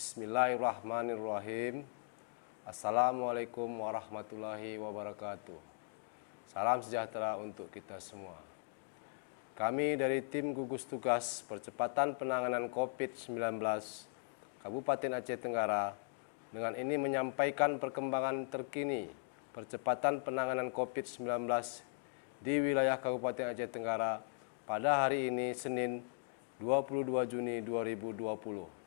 Bismillahirrahmanirrahim. Assalamualaikum warahmatullahi wabarakatuh. Salam sejahtera untuk kita semua. Kami dari tim gugus tugas percepatan penanganan COVID-19 Kabupaten Aceh Tenggara dengan ini menyampaikan perkembangan terkini percepatan penanganan COVID-19 di wilayah Kabupaten Aceh Tenggara pada hari ini Senin 22 Juni 2020.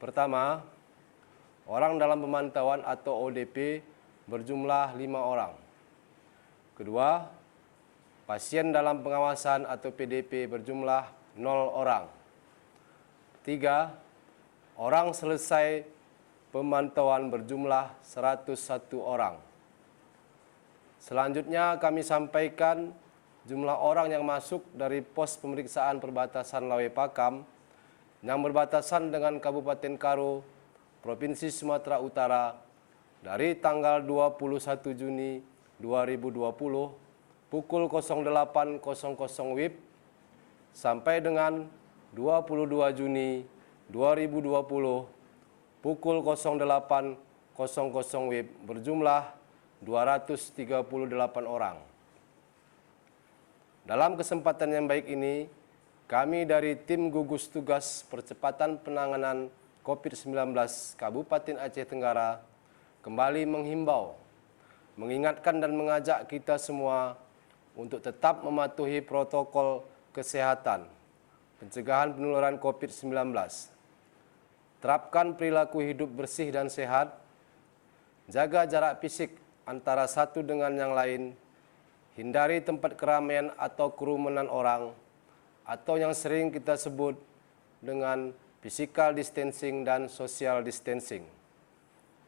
Pertama, orang dalam pemantauan atau ODP berjumlah 5 orang. Kedua, pasien dalam pengawasan atau PDP berjumlah 0 orang. Tiga, orang selesai pemantauan berjumlah 101 orang. Selanjutnya kami sampaikan jumlah orang yang masuk dari pos pemeriksaan perbatasan Lawe Pakam yang berbatasan dengan Kabupaten Karo, Provinsi Sumatera Utara dari tanggal 21 Juni 2020 pukul 08.00 WIB sampai dengan 22 Juni 2020 pukul 08.00 WIB berjumlah 238 orang. Dalam kesempatan yang baik ini, kami dari tim gugus tugas percepatan penanganan COVID-19 Kabupaten Aceh Tenggara kembali menghimbau, mengingatkan dan mengajak kita semua untuk tetap mematuhi protokol kesehatan, pencegahan penularan COVID-19. Terapkan perilaku hidup bersih dan sehat, jaga jarak fisik antara satu dengan yang lain, hindari tempat keramaian atau kerumunan orang, atau yang sering kita sebut dengan physical distancing dan social distancing.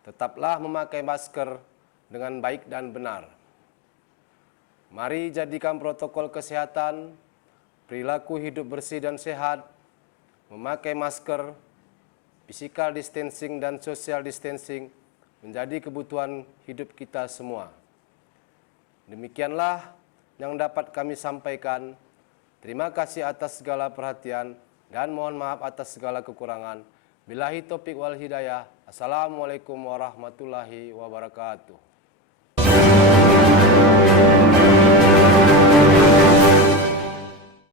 Tetaplah memakai masker dengan baik dan benar. Mari jadikan protokol kesehatan, perilaku hidup bersih dan sehat, memakai masker, physical distancing dan social distancing menjadi kebutuhan hidup kita semua. Demikianlah yang dapat kami sampaikan. Terima kasih atas segala perhatian dan mohon maaf atas segala kekurangan. Billahi taufiq wal hidayah. Assalamualaikum warahmatullahi wabarakatuh.